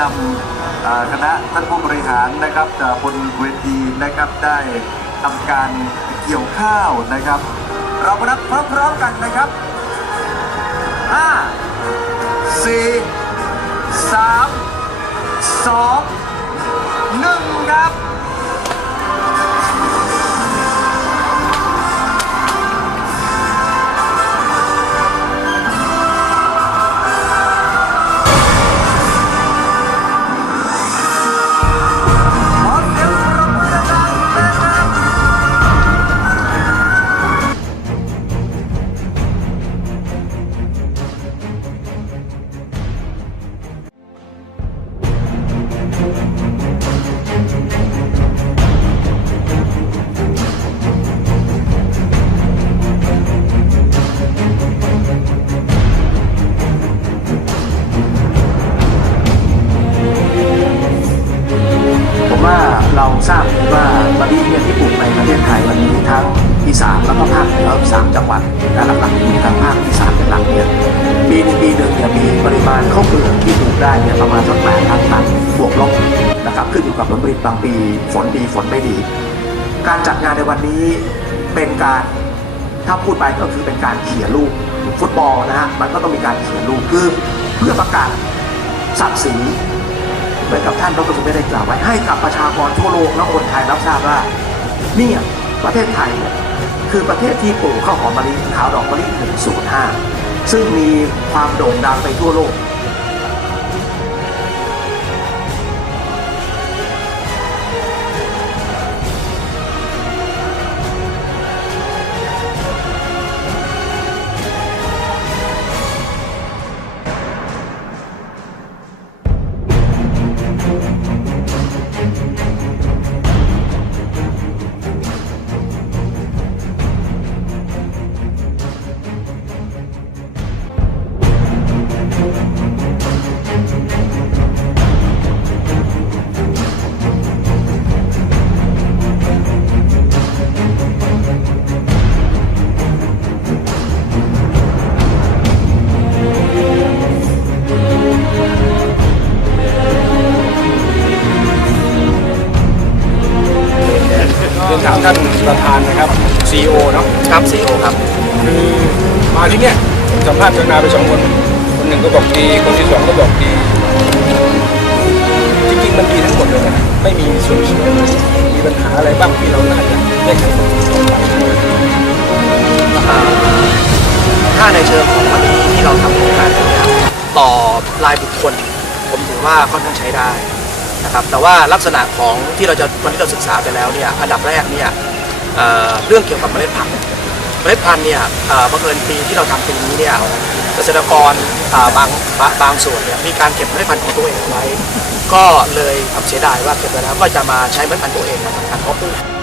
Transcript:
นำคณะท่านผู้บริหารนะครับบนเวทีนะครับได้ทำการเกี่ยวข้าวนะครับ เรามานับพร้อมๆกันนะครับ5 4 3 2 เราทราบว่ามะลิเนี่ยที่ปลูกในประเทศไทยวันนี้ทั้งอีสานแล้วก็ภาคเหนือสามจังหวัดแต่หลักๆอยู่ทางภาคอีสานเป็นหลักเนี่ยปีหนึงปีหนึ่งเนี่ยมีปริมาณข้าวเปลือกที่ปลูกได้เนี่ยประมาณสักแปดพันตันบวกลบนะครับขึ้นอยู่กับผลผลิตบางปีฝนดีฝนไม่ดี การจัดงานในวันนี้เป็นการถ้าพูดไปก็คือเป็นการเขียนลูกฟุตบอลนะฮะมันก็ต้องมีการเขียนลูกคือเพื่อประกาศศักดิ์ศรี เหมือนกับท่านดรสุเมธได้กล่าวไว้ให้กับประชากรทั่วโลกและคนไทยรับทราบว่าเนี่ยประเทศไทยเนี่ยคือประเทศที่ปลูกข้าวหอมมะลิขาวดอกมะลิ105 ซึ่งมีความโด่งดังไปทั่วโลก สัมภาษณ์ชาวนาไปสองคน คนหนึ่งก็บอกดี คนที่สองก็บอกดี จริงๆมันดีทั้งหมดเลยนะไม่มีส่วนเสียมีปัญหาอะไรบ้างที่เราน่าจะแก้ไขต่อไปถ้าในเชิงของมะลิที่เราทำโครงการเนี่ยต่อรายบุคคล ผมถือว่าค่อนข้างใช้ได้นะครับแต่ว่าลักษณะของที่เราจะวันที่เราศึกษาไปแล้วเนี่ยอันดับแรกเนี่ยเเรื่องเกี่ยวกับเมล็ดพันธุ์ เมล็ดพันธุ์เนี่ยบังเอิญปีที่เราทำปีนี้เนี่ยเกษตรกรบางบางบางส่วนเนี่ยมีการเก็บเมล็ดพันธุ์ของตัวเองไว้ ก็เลยทำเสียดายว่าเก็บไปแล้วก็จะมาใช้เมล็ดพันธุ์ตัวเองมาทำการเพาะปลูก